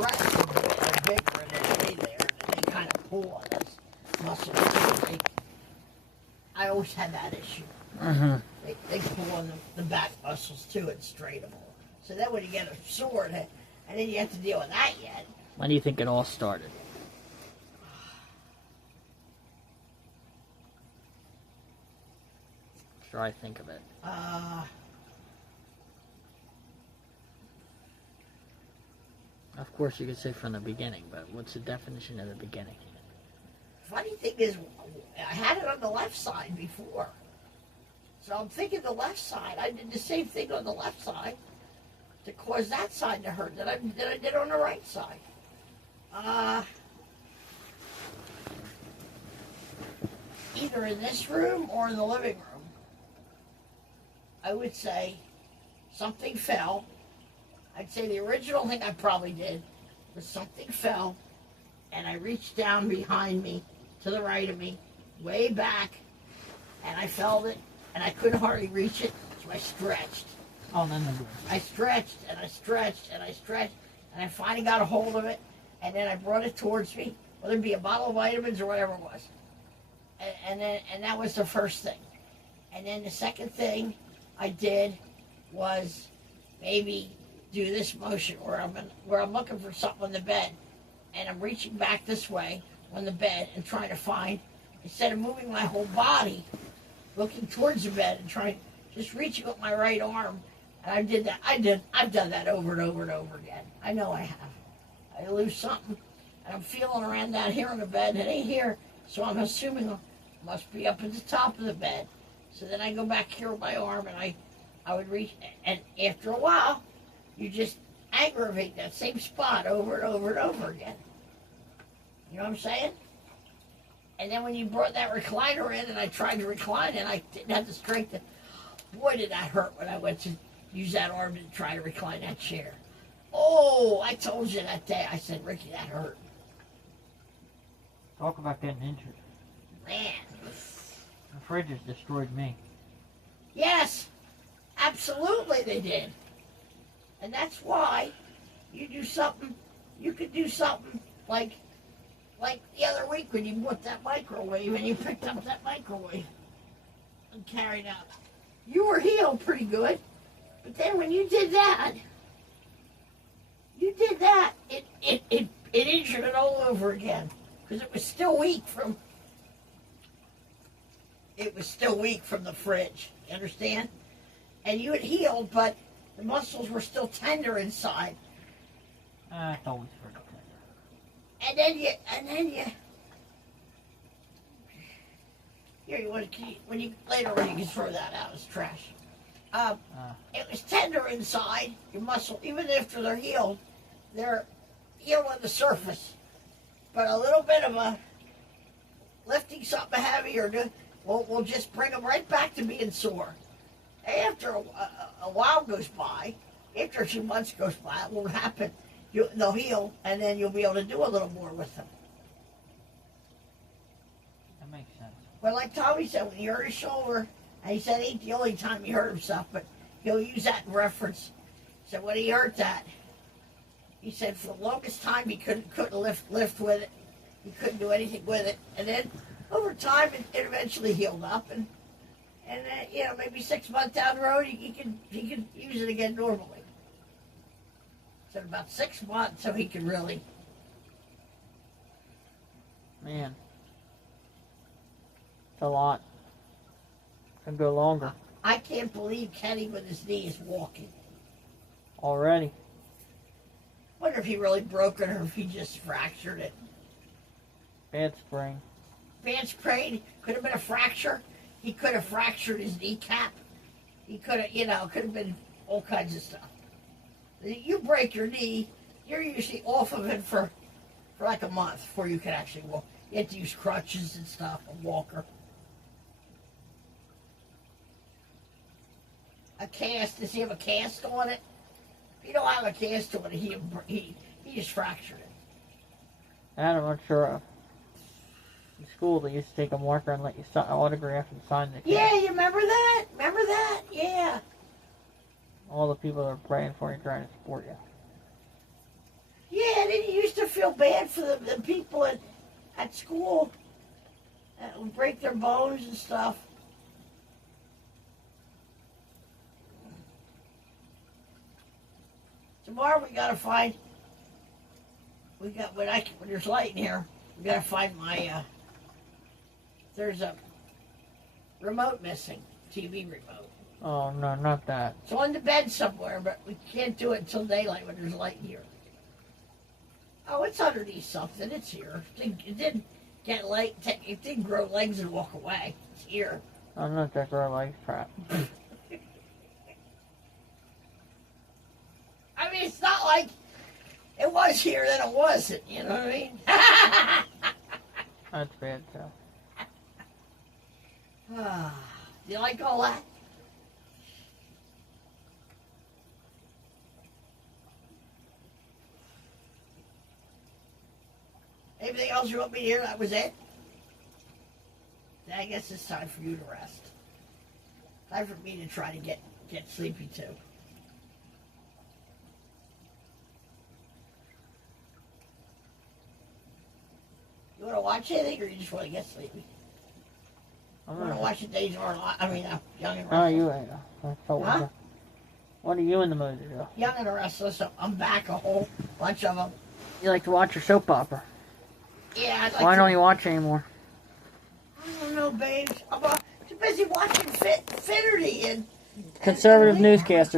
correct. They're bigger and they stay there, and they kind of pull on those muscles. I always had that issue. They pull on the back muscles too and straighten them. So then when you get a sword, and then you have to deal with that yet. When do you think it all started? Sure, I think of it. Of course, you could say from the beginning, but what's the definition of the beginning? Funny thing is, I had it on the left side before. So I'm thinking the left side. I did the same thing on the left side to cause that side to hurt that I did on the right side. Either in this room or in the living room. I would say something fell. I'd say the original thing I probably did was something fell, and I reached down behind me, to the right of me, way back, and I felt it, and I couldn't hardly reach it, so I stretched. Oh, no. I stretched, and I stretched, and I stretched, and I finally got a hold of it, and then I brought it towards me, whether it be a bottle of vitamins or whatever it was. And that was the first thing. And then the second thing I did was maybe do this motion where I'm looking for something on the bed, and I'm reaching back this way on the bed and trying to find, instead of moving my whole body, looking towards the bed and just reaching with my right arm. And I did that. I've done that over and over and over again. I know I have. I lose something, and I'm feeling around down here on the bed, and it ain't here, so I'm assuming it must be up at the top of the bed. So then I go back here with my arm, and I would reach, and after a while, you just aggravate that same spot over and over and over again. You know what I'm saying? And then when you brought that recliner in, and I tried to recline, and I didn't have the strength to, boy, did that hurt when I went to use that arm to try to recline that chair. Oh, I told you that day. I said, Ricky, that hurt. Talk about getting injured. Man. The fridge has destroyed me. Yes, absolutely they did. And that's why you could do something like the other week when you bought that microwave and you picked up that microwave and carried out. You were healed pretty good, but then when you did that, it injured it all over again because it was still weak from the fridge. You understand? And you had healed, but the muscles were still tender inside. It's always very tender. And then you. Here, when you can throw that out as trash. It was tender inside your muscle, even after they're healed on the surface. But a little bit of a lifting something heavy will just bring them right back to being sore. After a while goes by, after a few months goes by, it will happen. They'll heal, and then you'll be able to do a little more with them. That makes sense. But like Tommy said, when he hurt his shoulder, and he said it ain't the only time he hurt himself, but he'll use that in reference. He said when he hurt that, he said for the longest time he couldn't lift with it. He couldn't do anything with it. And then over time it eventually healed up, and maybe 6 months down the road he could use it again normally. So about 6 months so he could really. Man. It's a lot. Could go longer. I can't believe Kenny with his knee is walking. Already. Wonder if he really broke it or if he just fractured it. Bad sprain. Bad sprain. Could have been a fracture. He could have fractured his kneecap. He could have, could have been all kinds of stuff. You break your knee, you're usually off of it for like a month before you can actually walk. You have to use crutches and stuff, a walker. A cast, does he have a cast on it? If you don't have a cast on it, he just fractured it. That I'm not sure of. In school, they used to take a marker and let you autograph and sign the cast. Yeah, you remember that? Remember that? Yeah. All the people that are praying for you, trying to support you. Yeah, they so bad for the people at school that would break their bones and stuff. Tomorrow we gotta find. When there's light in here, we gotta find my. There's a remote missing, TV remote. Oh, no, not that. It's on the bed somewhere, but we can't do it until daylight when there's light here. Oh, it's underneath something. It's here. It didn't get light. It didn't grow legs and walk away. It's here. I'm not that girl like crap. I mean, it's not like it was here, then it wasn't. You know what I mean? That's bad, too. Do you like all that? Anything else you want me to hear? That was it? Then I guess it's time for you to rest. Time for me to try to get sleepy too. You want to watch anything, or you just want to get sleepy? I'm You want to not... watch the Days of Our Lives? I mean, Young and Oh, Restless. you ain't. Huh? What are you in the mood to do? Young and the Restless. I'm back a whole bunch of them. You like to watch your soap opera. Yeah, I'd like Why to. don't you watch anymore? I don't know, babes. I'm too busy watching Finnerty and Conservative newscasters.